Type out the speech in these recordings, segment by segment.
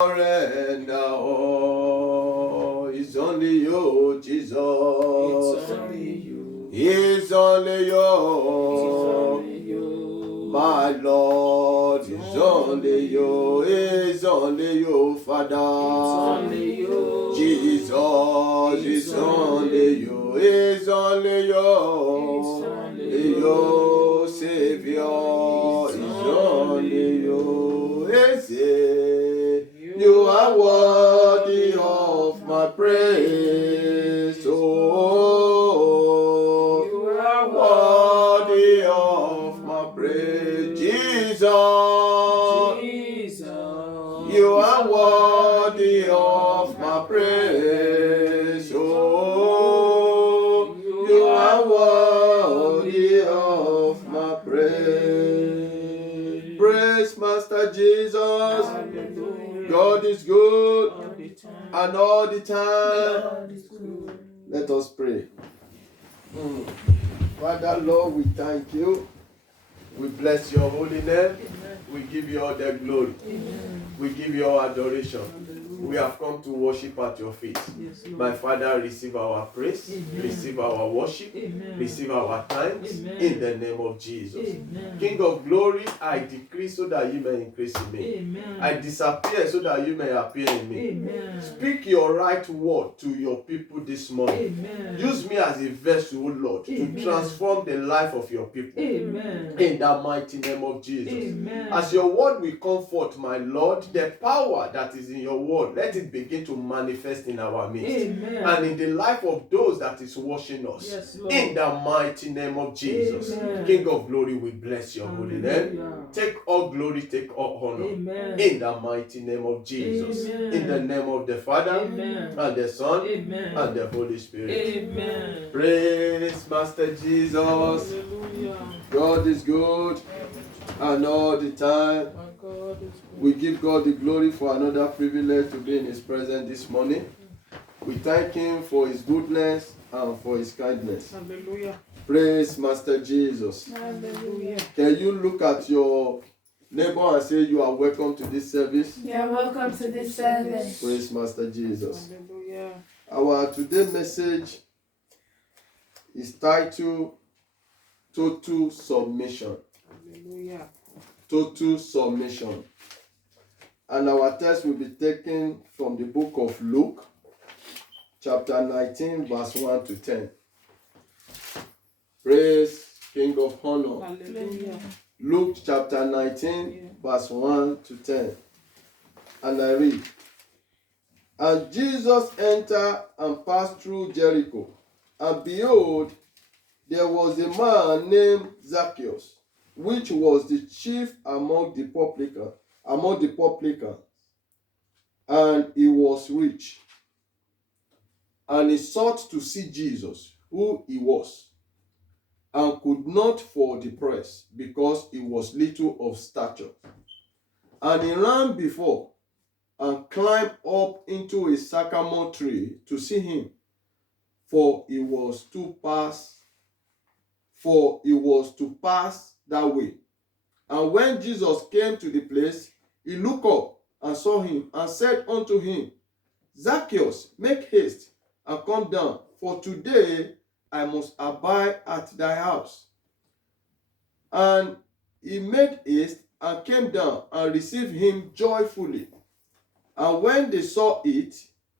And it's only you, Jesus. It's only you. It's only you. It's only you. My Lord, it's only you. It's only you, Father. It's only you. Jesus, it's only you. It's only you. It's only You, Savior. It's only you. It's it. You are worthy of my praise. Oh, You are worthy of my praise. Jesus, Jesus. you are worthy of my praise. Oh, you are worthy of my praise. Praise Master Jesus. Hallelujah. God is good All the time. and all the time. God is good. Let us pray. Father, Lord, we thank you. We bless your holy name. We give you all the glory. We give you all adoration. We have come to worship at your feet. Yes, Lord. My Father, receive our praise, receive our worship, receive our thanks in the name of Jesus. King of glory, I decrease so that you may increase in me. I disappear so that you may appear in me. Speak your right word to your people this morning. Use me as a vessel, O Lord, to transform the life of your people. In the mighty name of Jesus. As your word will comfort, my Lord, the power that is in your word, let it begin to manifest in our midst. And in the life of those that is watching us. Yes, Lord. In the mighty name of Jesus. King of glory, we bless your holy name. Take all glory, take all honor. In the mighty name of Jesus. In the name of the Father, and the Son, and the Holy Spirit. Praise Master Jesus. Hallelujah. God is good and all the time. My God is good. We give God the glory for another privilege to be in His presence this morning. We thank Him for His goodness and for His kindness. Hallelujah. Praise Master Jesus. Hallelujah. Can you look at your neighbor and say you are welcome to this service? You are welcome to this service. Praise Master Jesus. Hallelujah. Our today's message is titled Total Submission. Hallelujah. Total submission. And our text will be taken from the book of Luke, chapter 19, verse 1 to 10. Praise King of Honor. Hallelujah. Luke chapter 19, verse 1 to 10. And I read, And Jesus entered and passed through Jericho. And behold, there was a man named Zacchaeus, which was the chief among the publicans, and he was rich. And he sought to see Jesus, who he was, and could not for the press, because he was little of stature. And he ran before, and climbed up into a sycamore tree to see him, for he was to pass that way. And when Jesus came to the place, he looked up and saw him, and said unto him, Zacchaeus, make haste and come down, for today I must abide at thy house. And he made haste and came down and received him joyfully. And when they saw it,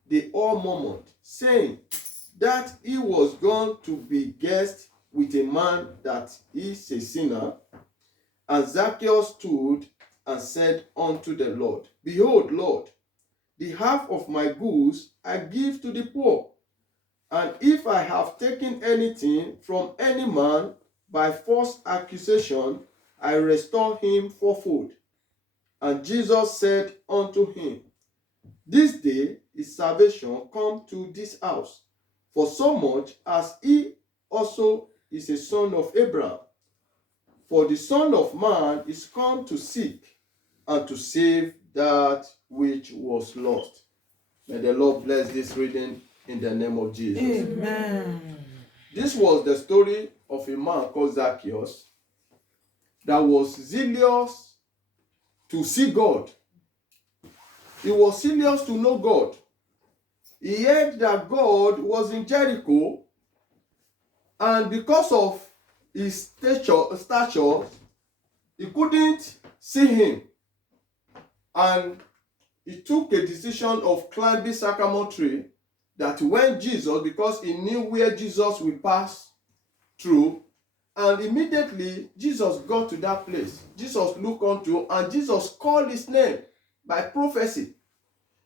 they all murmured, saying that he was gone to be guest with a man that is a sinner. And Zacchaeus stood and said unto the Lord, Behold, Lord, the half of my goods I give to the poor. And if I have taken anything from any man by false accusation, I restore him fourfold. And Jesus said unto him, This day is salvation come to this house, for so much as he also is a son of Abraham. For the Son of Man is come to seek and to save that which was lost. May the Lord bless this reading in the name of Jesus. Amen. This was the story of a man called Zacchaeus that was zealous to see God He was serious to know God. He heard that God was in Jericho, and because of his stature, he couldn't see him. And he took a decision of climbing sycamore tree, that when Jesus, because he knew where Jesus will pass through, and immediately Jesus got to that place. Jesus looked unto, and Jesus called his name by prophecy,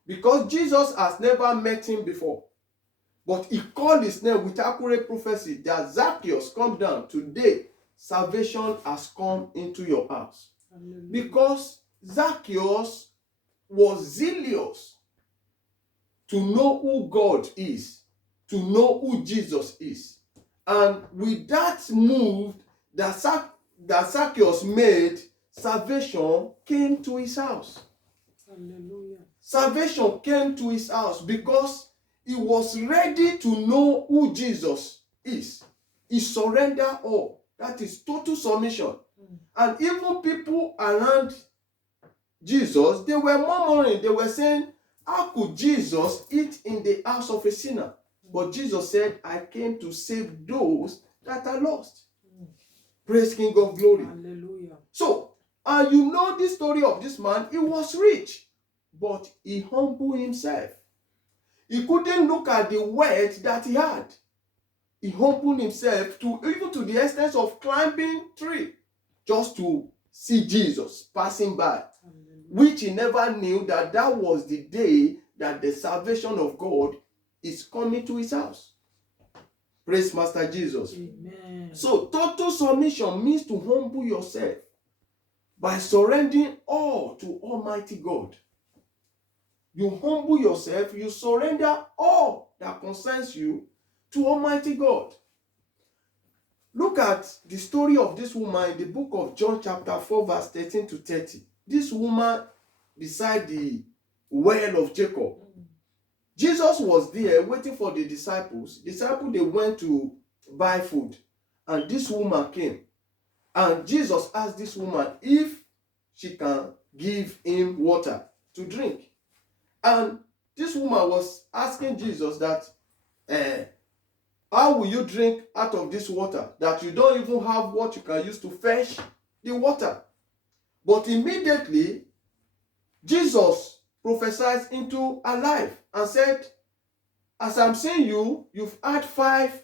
because Jesus has never met him before. But he called his name with accurate prophecy that Zacchaeus, come down. Today, salvation has come into your house. Hallelujah. Because Zacchaeus was zealous to know who God is, to know who Jesus is. And with that move that Zacchaeus made, salvation came to his house. Hallelujah. Salvation came to his house because he was ready to know who Jesus is. He surrendered all. That is total submission. And even people around Jesus, they were murmuring. They were saying, how could Jesus eat in the house of a sinner? But Jesus said, I came to save those that are lost. Praise King of Glory. Hallelujah. So, and you know the story of this man. He was rich, but he humbled himself. He couldn't look at the wealth that he had. He humbled himself to even to the extent of climbing tree just to see Jesus passing by, which he never knew that that was the day that the salvation of God is coming to his house. Praise Master Jesus. Amen. So total submission means to humble yourself by surrendering all to Almighty God. You humble yourself, you surrender all that concerns you to Almighty God. Look at the story of this woman in the book of John chapter 4 verse 13 to 30. This woman beside the well of Jacob. Jesus was there waiting for the disciples. They went to buy food, and this woman came. And Jesus asked this woman if she can give him water to drink. And this woman was asking Jesus that, how will you drink out of this water that you don't even have what you can use to fetch the water? But immediately, Jesus prophesied into her life and said, as I'm seeing you, you've had 5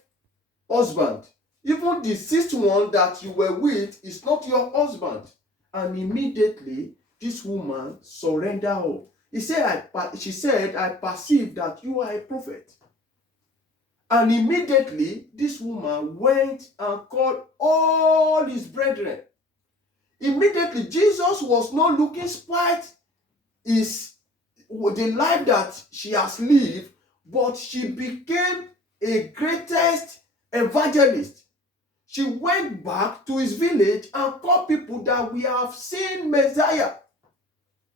husbands. Even the 6th one that you were with is not your husband. And immediately, this woman surrendered all. She said, I perceive that you are a prophet. And immediately, this woman went and called all his brethren. Immediately, Jesus was not looking spite the life that she has lived, but she became a greatest evangelist. She went back to his village and called people that we have seen Messiah.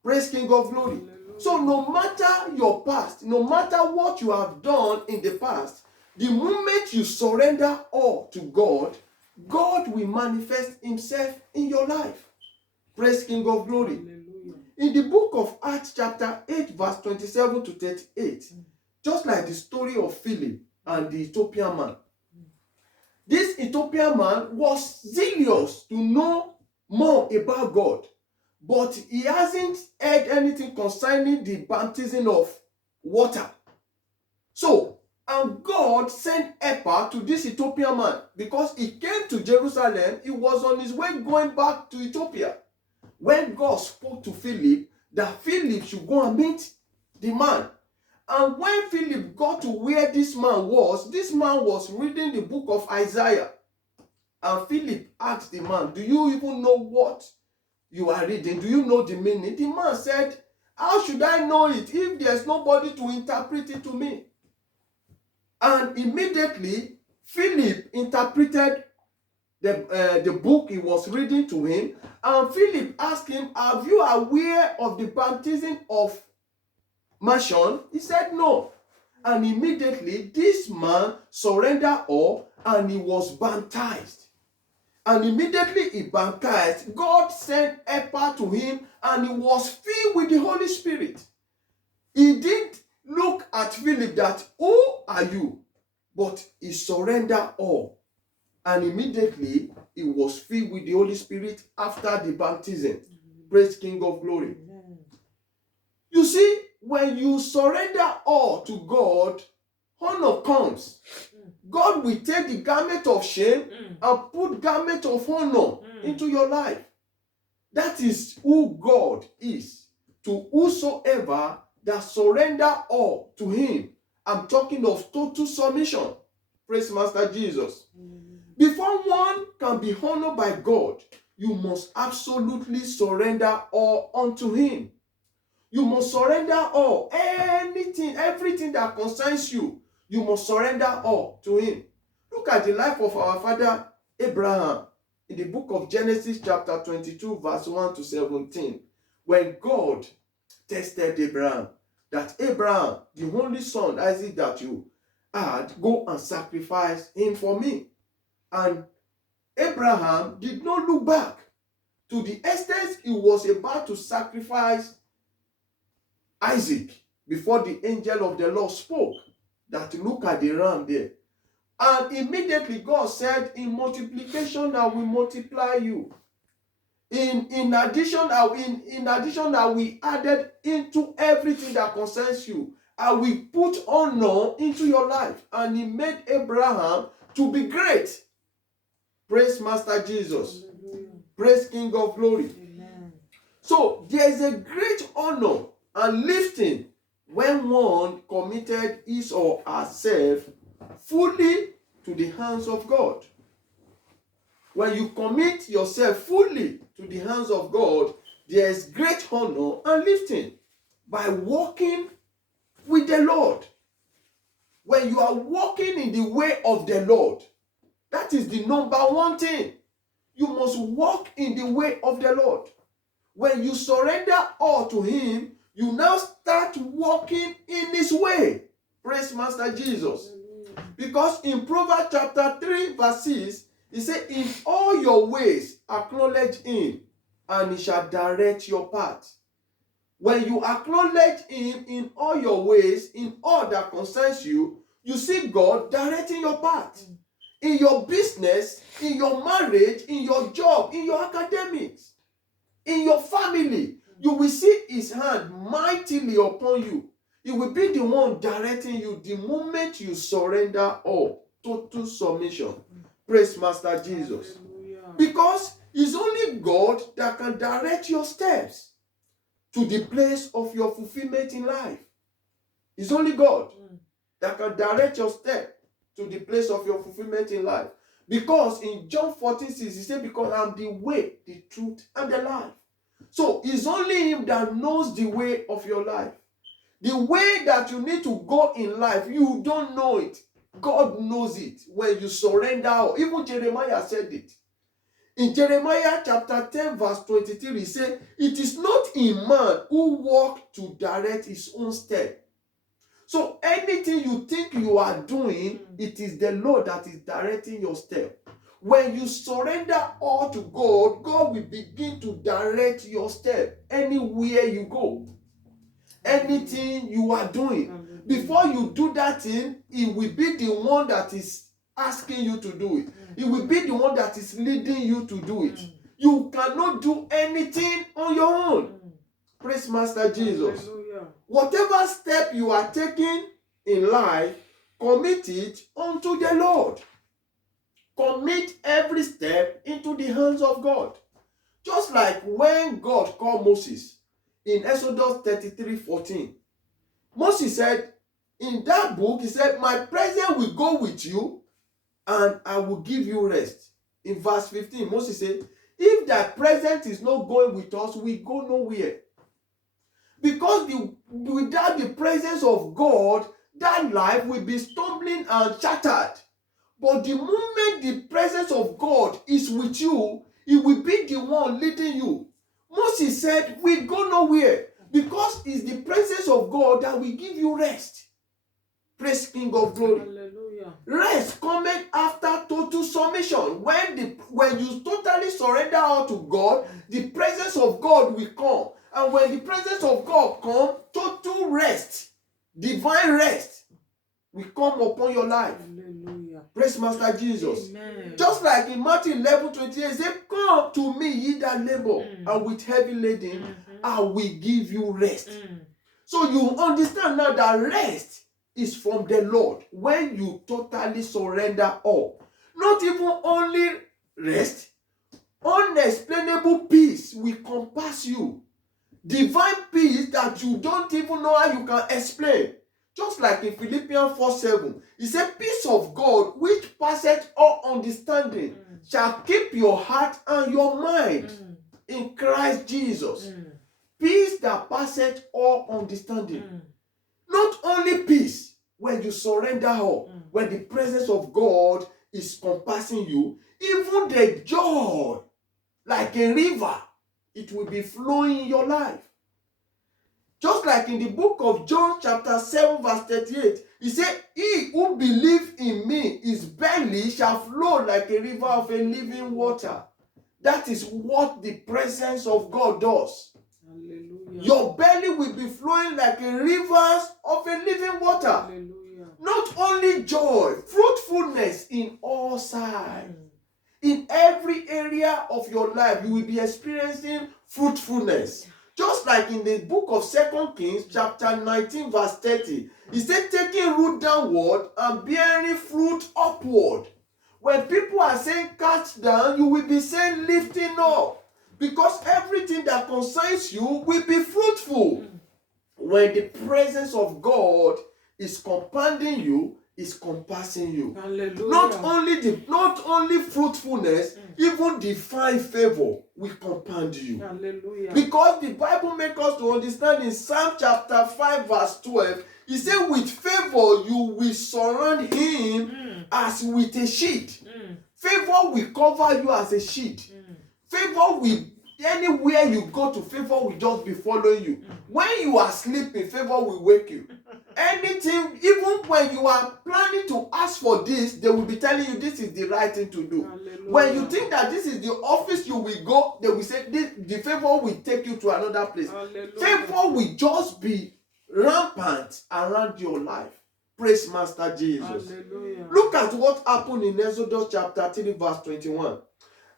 Praise King of Glory. Hallelujah. So no matter your past, no matter what you have done in the past, the moment you surrender all to God, God will manifest himself in your life. Praise King of Glory. Hallelujah. In the book of Acts chapter 8 verse 27 to 38, just like the story of Philip and the Ethiopian man, this Ethiopian man was zealous to know more about God, but he hasn't heard anything concerning the baptism of water. So, and God sent helper to this Ethiopian man because he came to Jerusalem. He was on his way going back to Ethiopia when God spoke to Philip that Philip should go and meet the man. And when Philip got to where this man was reading the book of Isaiah. And Philip asked the man, do you even know what you are reading? Do you know the meaning? The man said, how should I know it if there's nobody to interpret it to me? And immediately, Philip interpreted the book he was reading to him. And Philip asked him, are you aware of the baptism of Mashon? He said no. And immediately this man surrendered all and he was baptized. And immediately he baptized, God sent helper to him and he was filled with the Holy Spirit. Philip that, who are you? But he surrendered all. And immediately he was filled with the Holy Spirit after the baptism. Praise King of Glory. Amen. You see, when you surrender all to God, honor comes. God will take the garment of shame and put garment of honor into your life. That is who God is. To whosoever that surrender all to him. I'm talking of total submission. Praise Master Jesus. Before one can be honored by God, you must absolutely surrender all unto him. You must surrender all. Anything, everything that concerns you, you must surrender all to him. Look at the life of our father Abraham in the book of Genesis chapter 22 verse 1 to 17. When God tested Abraham, that Abraham, the only son Isaac that you had, go and sacrifice him for me. And Abraham did not look back. To the extent he was about to sacrifice Isaac before the angel of the Lord spoke, that look at the ram there. And immediately God said, in multiplication I will multiply you. In addition, that we added into everything that concerns you, I will put honor into your life. And he made Abraham to be great. Praise Master Jesus. Hallelujah. Praise King of Glory. Amen. So there is a great honor and lifting when one committed his or herself fully to the hands of God. When you commit yourself fully to the hands of God, there is great honor and lifting by walking with the Lord. When you are walking in the way of the Lord, that is the number one thing. You must walk in the way of the Lord. When you surrender all to him, you now start walking in his way. Praise Master Jesus. Because in Proverbs chapter 3 verse 6, he said, in all your ways acknowledge him, and he shall direct your path. When you acknowledge him in all your ways, in all that concerns you, you see God directing your path. In your business, in your marriage, in your job, in your academics, in your family, you will see his hand mightily upon you. He will be the one directing you the moment you surrender all. Total submission. Praise Master Jesus. Hallelujah. Because it's only God that can direct your steps to the place of your fulfillment in life. It's only God that can direct your step to the place of your fulfillment in life. Because in John 14:6, he said, because I'm the way, the truth, and the life. So it's only him that knows the way of your life. The way that you need to go in life, you don't know it. God knows it when you surrender. Even Jeremiah said it. In Jeremiah chapter 10 verse 23, he said, it is not a man who walks to direct his own step. So anything you think you are doing, it is the Lord that is directing your step. When you surrender all to God, God will begin to direct your step anywhere you go. Anything you are doing. Before you do that thing, he will be the one that is asking you to do it. He will be the one that is leading you to do it. You cannot do anything on your own. Praise Master Jesus. Hallelujah. Whatever step you are taking in life, commit it unto the Lord. Commit every step into the hands of God. Just like when God called Moses in Exodus 33:14. Moses said, in that book, he said, my presence will go with you and I will give you rest. In verse 15, Moses said, if that presence is not going with us, we go nowhere. Because without the presence of God, that life will be stumbling and shattered. But the moment the presence of God is with you, he will be the one leading you. Moses said, we go nowhere. Because it's the presence of God that will give you rest. Praise King of Glory. Hallelujah. Rest coming after total submission. When you totally surrender all to God, the presence of God will come. And when the presence of God comes, total rest Divine rest will come upon your life. Hallelujah. Praise Master Jesus. Amen. Just like in Matthew 11:28, it says, come to me, ye that labor and with heavy laden, I will give you rest. So you understand now that rest is from the Lord when you totally surrender all. Not even only rest, unexplainable peace will compass you. Divine peace that you don't even know how you can explain. Just like in Philippians 4:7, it said, peace of God, which passeth all understanding, shall keep your heart and your mind in Christ Jesus. Peace that passeth all understanding. Not only peace when you surrender all, when the presence of God is compassing you, even the joy, like a river, it will be flowing in your life. Just like in the book of John chapter 7 verse 38, he said, he who believes in me, his belly shall flow like a river of a living water. That is what the presence of God does. Hallelujah. Your belly will be flowing like a river of a living water. Hallelujah. Not only joy, fruitfulness in all sides. In every area of your life, you will be experiencing fruitfulness. Just like in the book of 2 Kings, chapter 19, verse 30, he said, taking root downward and bearing fruit upward. When people are saying cast down, you will be saying lifting up. Because everything that concerns you will be fruitful. When the presence of God is compounding you, is compassing you. Hallelujah. Not only fruitfulness, even divine favor will compound you. Hallelujah. Because the Bible makes us to understand in Psalm chapter 5 verse 12, he said, with favor you will surround him as with a shield. Favor will cover you as a shield. Favor will, anywhere you go to, favor will just be following you. When you are sleeping, favor will wake you. Anything, even when you are planning to ask for this, they will be telling you this is the right thing to do. Hallelujah. When you think that this is the office you will go, they will say the favor will take you to another place. Hallelujah. Favor will just be rampant around your life. Praise Master Jesus. Hallelujah. Look at what happened in Exodus chapter 3 verse 21.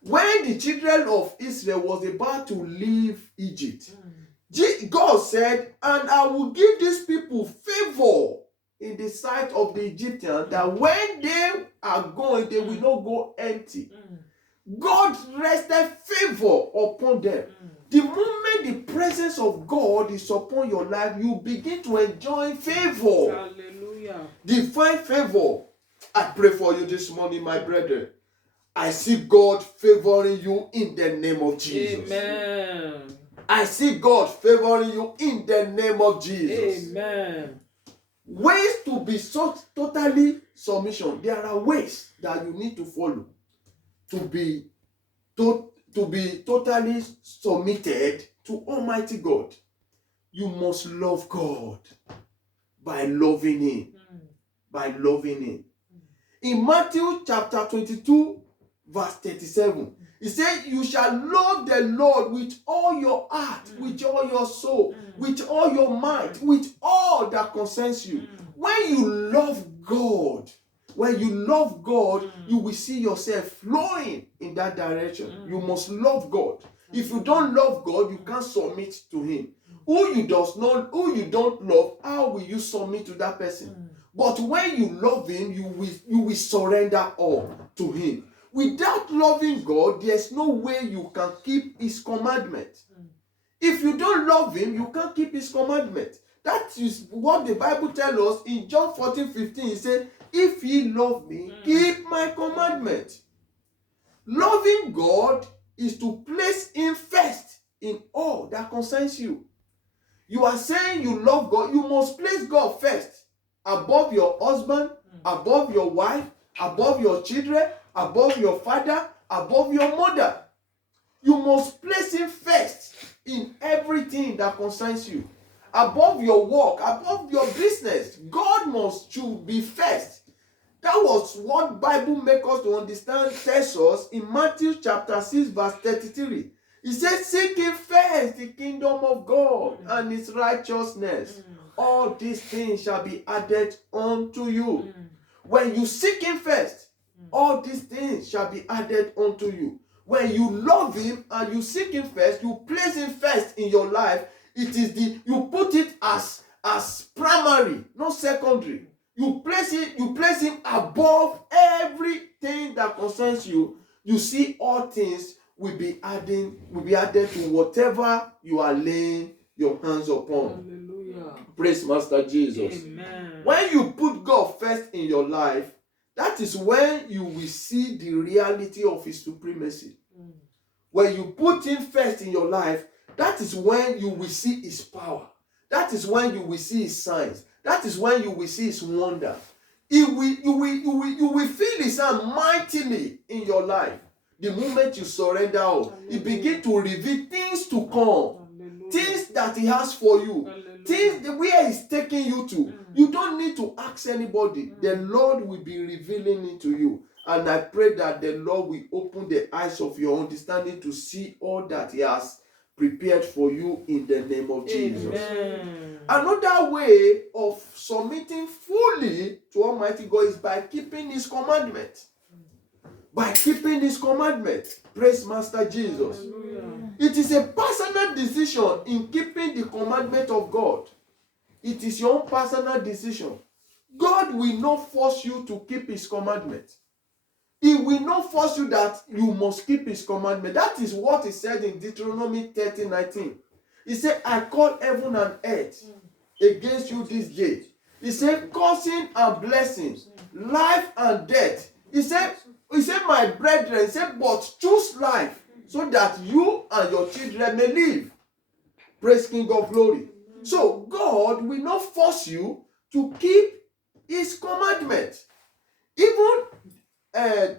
When the children of Israel was about to leave Egypt, God said, and I will give these people favor in the sight of the Egyptians, that when they are going, they will not go empty. God rested favor upon them. The moment the presence of God is upon your life, you begin to enjoy favor. Hallelujah. Divine favor. I pray for you this morning, my brethren. I see God favoring you in the name of Jesus. Amen. I see God favoring you in the name of Jesus. Amen. Ways to be so totally submission. There are ways that you need to follow to be totally submitted to Almighty God. You must love God by loving Him. By loving Him. In Matthew chapter 22, verse 37, he said, you shall love the Lord with all your heart, with all your soul, with all your might, with all that concerns you. When you love God, you will see yourself flowing in that direction. You must love God. If you don't love God, you can't submit to Him. Who you don't love, how will you submit to that person? But when you love Him, you will surrender all to Him. Without loving God, there's no way you can keep His commandment. If you don't love Him, you can't keep His commandment. That is what the Bible tells us in John 14:15. It says, if ye love me, keep my commandment. Loving God is to place Him first in all that concerns you. You are saying you love God, you must place God first. Above your husband, above your wife, above your children, above your father, above your mother. You must place Him first in everything that concerns you. Above your work, above your business, God should be first. That was what Bible makes us to understand, tells us in Matthew chapter 6 verse 33. He says, seek ye first the kingdom of God and His righteousness. all these things shall be added unto you. Mm. When you seek him first, all these things shall be added unto you. When you love him and you seek him first, you place him first in your life, you put it as primary, not secondary. You place him above everything that concerns you. You see, all things will be added to whatever you are laying your hands upon. Hallelujah. Praise Master Jesus. Amen. When you put God first in your life, that is when you will see the reality of his supremacy. Mm. When you put him first in your life, that is when you will see his power. That is when you will see his signs. That is when you will see his wonder. You will feel his hand mightily in your life. The moment you surrender all, he begin to reveal things to come. Hallelujah. Things that he has for you. Hallelujah. Things where he's taking you to. You don't need to ask anybody. The Lord will be revealing it to you. And I pray that the Lord will open the eyes of your understanding to see all that he has prepared for you in the name of Jesus. Amen. Another way of submitting fully to Almighty God is by keeping his commandments. By keeping his commandments. Praise Master Jesus. Hallelujah. It is a personal decision in keeping the commandment of God. It is your own personal decision. God will not force you to keep his commandment. He will not force you that you must keep his commandment. That is what he said in Deuteronomy 30:19. He said, I call heaven and earth against you this day. He said, cursing and blessings, life and death. He said, my brethren, he said, but choose life so that you and your children may live. Praise King of Glory. So God will not force you to keep his commandment. Even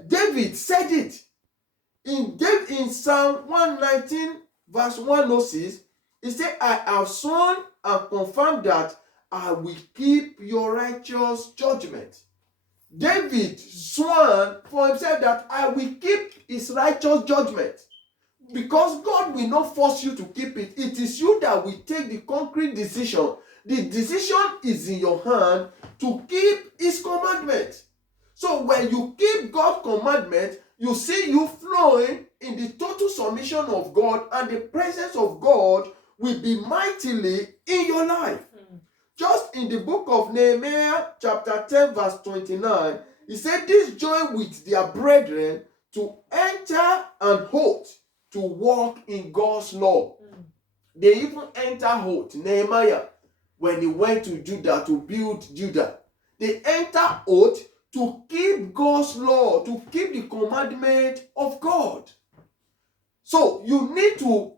David said it in Psalm 119 verse 106. He said, I have sworn and confirmed that I will keep your righteous judgment. David swore for himself that I will keep his righteous judgment. Because God will not force you to keep it. It is you that will take the concrete decision. The decision is in your hand to keep his commandment. So when you keep God's commandment, you see you flowing in the total submission of God, and the presence of God will be mightily in your life. Just in the book of Nehemiah chapter 10 verse 29, he said, this join with their brethren to enter an oath to walk in God's law. They even enter oath, Nehemiah, when he went to Judah to build Judah. They enter oath to keep God's law, to keep the commandment of God. So you need to,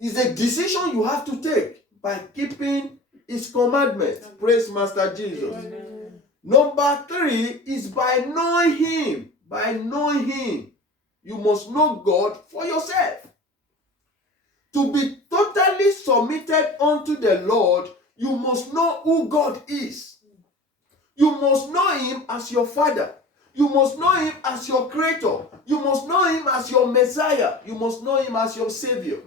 it's a decision you have to take by keeping his commandment. Praise Master Jesus. Amen. Number 3 is by knowing him. By knowing him. You must know God for yourself. To be totally submitted unto the Lord, you must know who God is. You must know him as your Father. You must know him as your Creator. You must know him as your Messiah. You must know him as your Savior.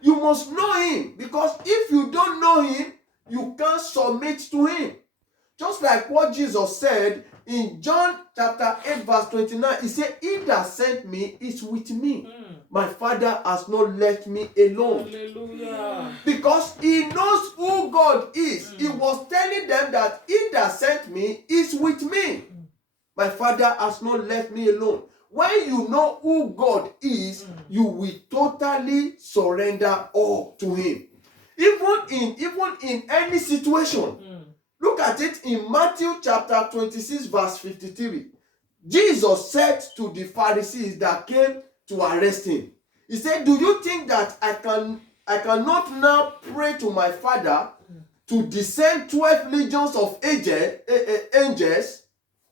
You must know him, because if you don't know him, you can't submit to him. Just like what Jesus said in John chapter 8 verse 29, he said, he that sent me is with me. My Father has not left me alone. Hallelujah. Because he knows who God is. He was telling them that he that sent me is with me. My Father has not left me alone. When you know who God is, you will totally surrender all to him. Even in any situation. Look at it in Matthew chapter 26 verse 53. Jesus said to the Pharisees that came to arrest him, he said, do you think that I cannot now pray to my Father to descend 12 legions of angels?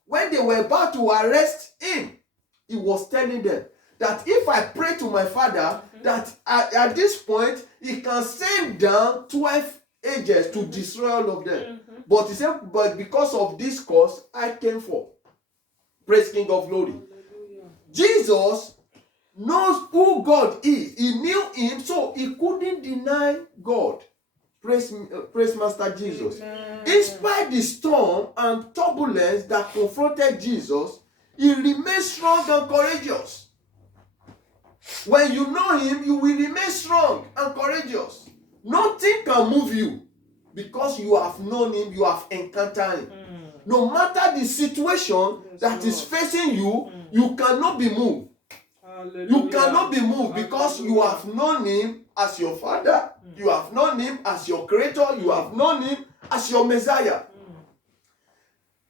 When they were about to arrest him, he was telling them that if I pray to my Father, that at this point, he can send down 12 angels to destroy all of them. But he said, but because of this cause, I came for. Praise King of Glory. Hallelujah. Jesus knows who God is. He knew him, so he couldn't deny God. Praise Master Jesus. Amen. In spite the storm and turbulence that confronted Jesus, he remained strong and courageous. When you know him, you will remain strong and courageous. Nothing can move you because you have known him, you have encountered him. No matter the situation that is facing you, you cannot be moved. Hallelujah. You cannot be moved because you have known him as your father, you have known him as your creator, you have known him as your Messiah.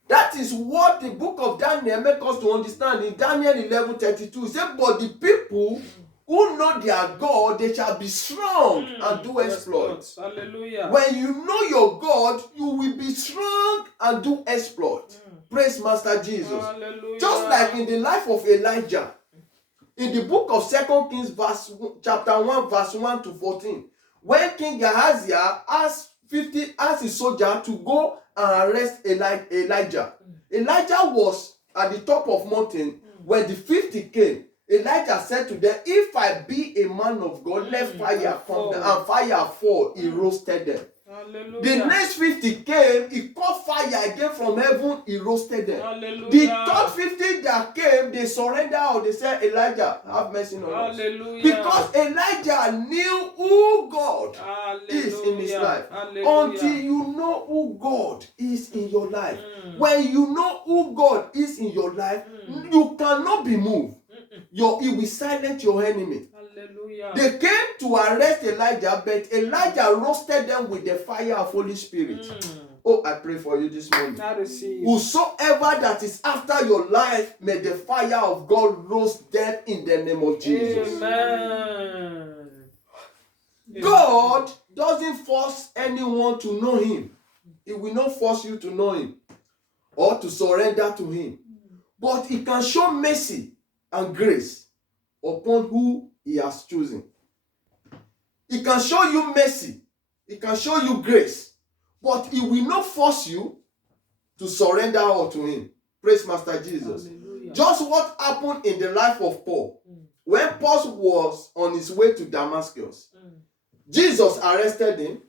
That is what the book of Daniel makes us to understand in Daniel 11:32. It says, but the people who know their God, they shall be strong and do exploits. Hallelujah. When you know your God, you will be strong and do exploits. Praise Master Jesus. Hallelujah. Just like in the life of Elijah, in the book of 2 Kings chapter 1 verse 1 to 14, when King Ahaziah asked his soldier to go and arrest Elijah. Elijah was at the top of mountain. When the 50 came, Elijah said to them, if I be a man of God, let fire come down. And fire fall. He roasted them. Hallelujah. The next 50 came, he caught fire again from heaven, he roasted them. Hallelujah. The third 50 that came, they surrendered or they said, Elijah, have mercy on us. Hallelujah. Because Elijah knew who God is in his life. Hallelujah. Until you know who God is in your life. When you know who God is in your life, you cannot be moved. It will silence your enemy. Hallelujah. They came to arrest Elijah, but Elijah roasted them with the fire of Holy Spirit. Oh, I pray for you this morning. I receive. Whosoever that is after your life, may the fire of God roast them in the name of Jesus. Amen. God doesn't force anyone to know him. He will not force you to know him or to surrender to him. But he can show mercy and grace upon who he has chosen. He can show you mercy. He can show you grace. But he will not force you to surrender all to him. Praise Master Jesus. Hallelujah. Just what happened in the life of Paul. When Paul was on his way to Damascus, Jesus arrested him,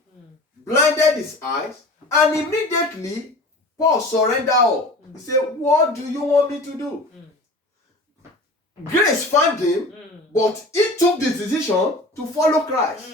blinded his eyes, and immediately Paul surrendered all. He said, what do you want me to do? Grace found him, but he took the decision to follow Christ.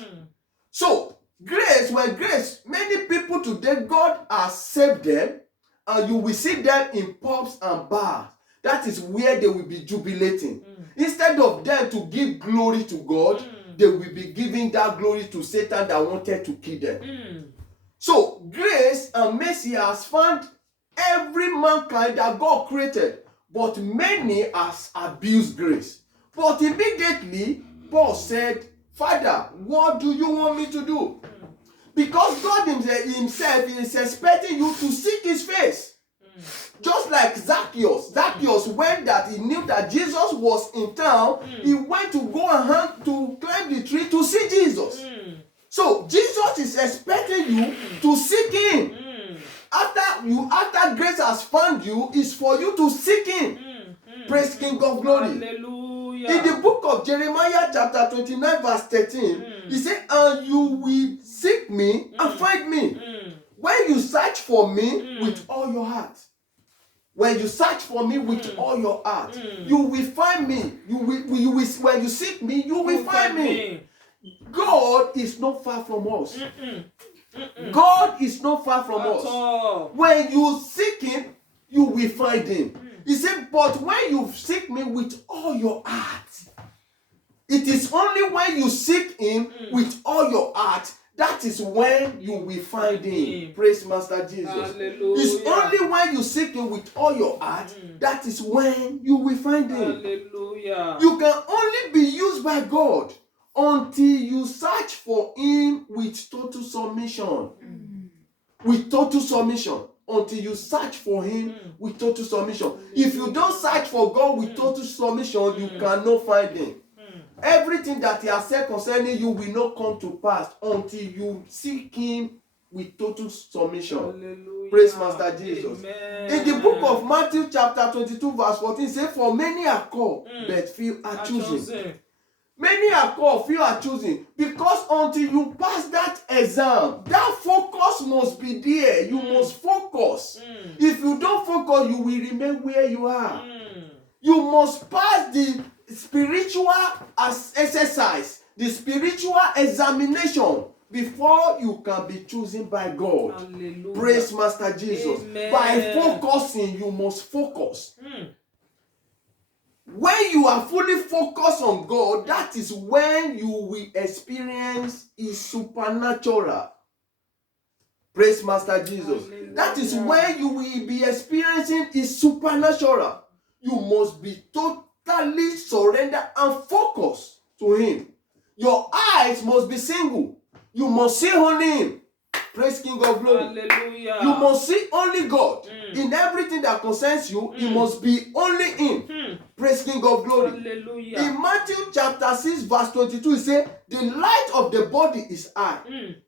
So, many people today, God has saved them, and you will see them in pubs and bars. That is where they will be jubilating. Instead of them to give glory to God, they will be giving that glory to Satan that wanted to kill them. So, grace and mercy has found every mankind that God created. But many has abused grace. But immediately, Paul said, Father, what do you want me to do? Because God himself is expecting you to seek his face. Just like Zacchaeus. Zacchaeus, when that he knew that Jesus was in town, he went to go and to climb the tree to see Jesus. So, Jesus is expecting you to seek him. After grace has found you, is for you to seek him. Praise King of Glory. Hallelujah. In the book of Jeremiah chapter 29 verse 13, he said, and you will seek me and find me. When you search for me with all your heart. When you search for me with all your heart, you will find me. When you seek me, you will find me. God is not far from us. God is not far from us. All. When you seek him, you will find him. He said, but when you seek me with all your heart, it is only when you seek him with all your heart, that is when you will find him. Praise Master Jesus. Hallelujah. It's only when you seek him with all your heart, that is when you will find him. Hallelujah. You can only be used by God until you search for him with total submission. With total submission. Until you search for him with total submission. If you don't search for God with total submission, you cannot find him. Everything that he has said concerning you will not come to pass until you seek him with total submission. Hallelujah. Praise Master Jesus. Amen. In the book of Matthew chapter 22 verse 14, it says, for many are called, but few are chosen. Many are called, few are chosen. Because until you pass that exam, that focus must be there. You must focus. If you don't focus, you will remain where you are. You must pass the spiritual exercise, the spiritual examination before you can be chosen by God. Hallelujah. Praise Master Jesus. Amen. By focusing, you must focus. When you are fully focused on God, that is when you will experience His supernatural. Praise Master Jesus. Hallelujah. That is when you will be experiencing His supernatural. You must be totally surrendered and focused to Him. Your eyes must be single. You must see only Him. Praise King of Glory. Hallelujah. You must see only God. In everything that concerns you, it must be only Him. Praise King of Glory. Hallelujah. In Matthew chapter 6 verse 22, it says, the light of the body is eye.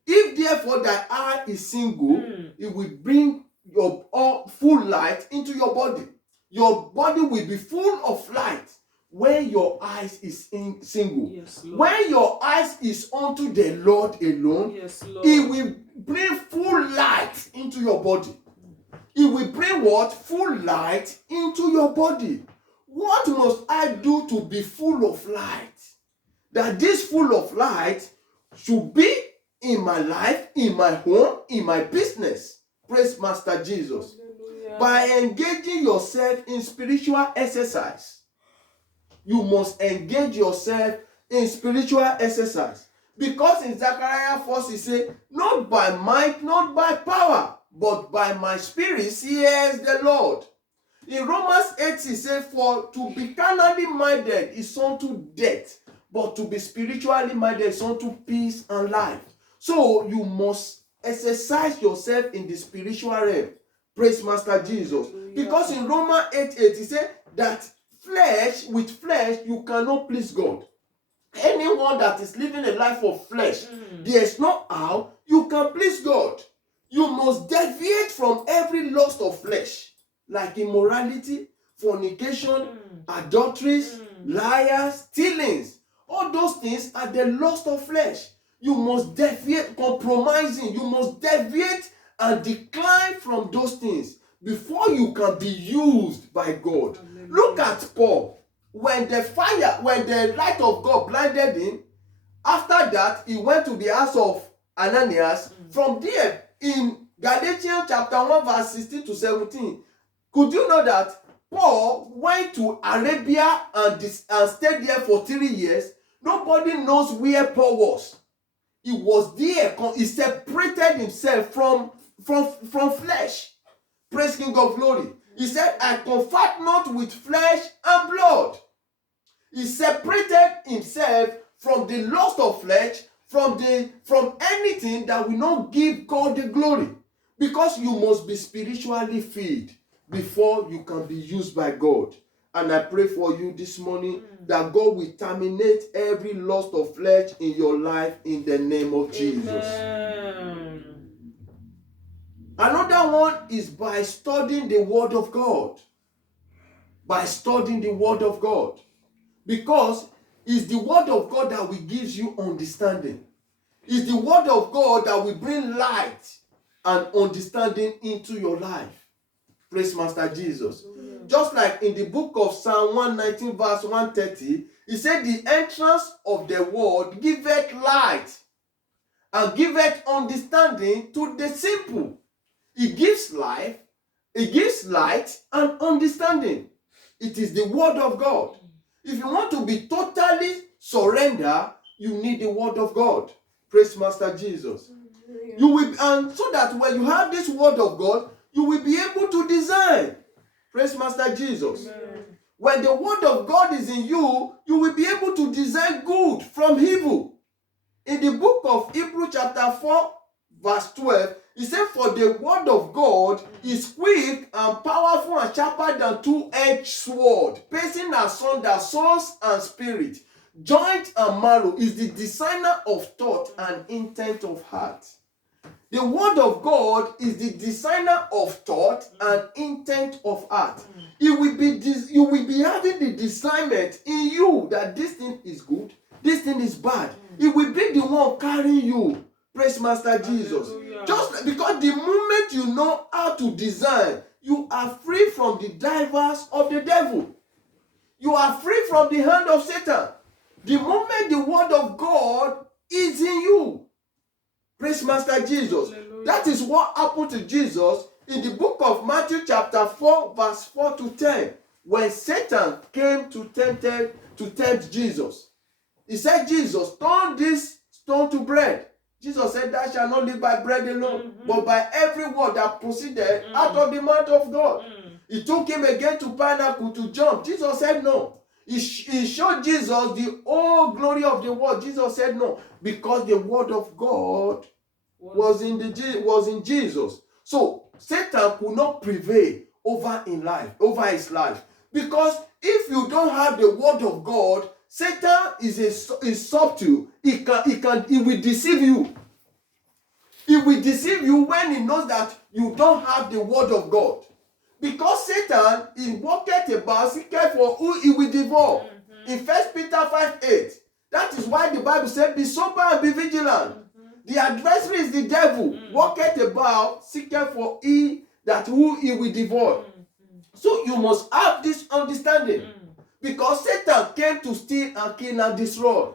If therefore thy eye is single, it will bring your full light into your body. Your body will be full of light when your eyes is single. Yes, Lord. When your eyes is unto the Lord alone, Yes, Lord. it will bring full light into your body. It will bring what? Full light into your body. What must I do to be full of light? That this full of light should be in my life, in my home, in my business. Praise Master Jesus. Hallelujah. By engaging yourself in spiritual exercise. You must engage yourself in spiritual exercise. Because in Zechariah 4, he said, not by might, not by power, but by my spirit, says the Lord. In Romans 8, he said, for to be carnally minded is unto death, but to be spiritually minded is unto peace and life. So you must exercise yourself in the spiritual realm. Praise Master Jesus. Because in Romans 8:8, he said that with flesh, you cannot please God. Anyone that is living a life of flesh, there is no how you can please God. You must deviate from every lust of flesh, like immorality, fornication, adulteries, liars, stealings. All those things are the lust of flesh. You must deviate, compromising. You must deviate and decline from those things before you can be used by God. Look at Paul. When the light of God blinded him, after that, he went to the house of Ananias. From there, in Galatians chapter 1, verse 16 to 17, could you know that Paul went to Arabia and stayed there for 3 years? Nobody knows where Paul was. He was there. He separated himself from flesh. Praise King of Glory. He said, I confer not with flesh and blood. He separated himself from the lust of flesh, from anything that will not give God the glory. Because you must be spiritually filled before you can be used by God. And I pray for you this morning that God will terminate every lust of flesh in your life in the name of Jesus. Amen. Another one is by studying the Word of God. By studying the Word of God. Because it's the Word of God that will give you understanding. It's the Word of God that will bring light and understanding into your life. Praise Master Jesus. Just like in the book of Psalm 119 verse 130, he said the entrance of the word giveth light and giveth understanding to the simple. It gives life, it gives light and understanding. It is the word of God. If you want to be totally surrendered, you need the word of God. Praise Master Jesus. You will, and so that when you have this word of God, you will be able to design. Praise Master Jesus. Amen. When the word of God is in you, you will be able to design good from evil. In the book of Hebrews chapter 4 verse 12, it says, for the word of God is quick and powerful and sharper than two-edged sword, piercing asunder souls and spirit, joint and marrow, is the designer of thought and intent of heart. The word of God is the designer of thought and intent of heart. You will be having the discernment in you that this thing is good, this thing is bad, it will be the one carrying you. Praise Master Jesus. Hallelujah. Just because the moment you know how to design, you are free from the divers of the devil. You are free from the hand of Satan. The moment the word of God is in you. Praise Master Jesus. Hallelujah. That is what happened to Jesus in the book of Matthew chapter 4 verse 4 to 10. When Satan came to tempt Jesus. He said, Jesus, turn this stone to bread. Jesus said, thou shalt not live by bread alone, but by every word that proceeded out of the mouth of God. He took him again to Pinnacle to jump. Jesus said no. He showed Jesus the whole glory of the word. Jesus said no, because the word of God was in Jesus. So Satan could not prevail over his life. Because if you don't have the word of God, Satan is subtle. He will deceive you. He will deceive you when he knows that you don't have the word of God. Because Satan is walketh about seeking for who he will devour. In 1 Peter 5:8. That is why the Bible said, be sober and be vigilant. The adversary is the devil, walketh about seeking for who he will devour. So you must have this understanding. Because Satan came to steal and kill and destroy.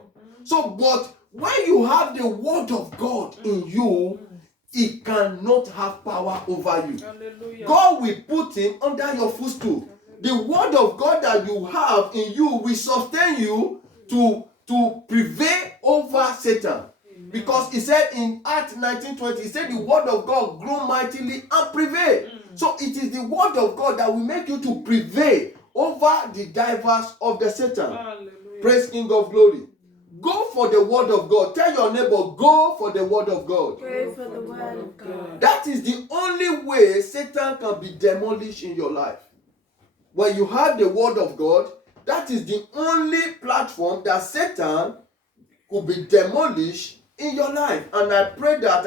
So, but when you have the word of God in you, he cannot have power over you. Hallelujah. God will put him under your footstool. The word of God that you have in you will sustain you to prevail over Satan. Because he said in Acts 19:20, he said the word of God grew mightily and prevailed. So it is the word of God that will make you to prevail over the divers of the Satan. Hallelujah. Praise King of Glory. Go for the word of God. Tell your neighbor, go for the word of God. Pray for the word of God. That is the only way Satan can be demolished in your life. When you have the word of God, that is the only platform that Satan could be demolished in your life. And I pray that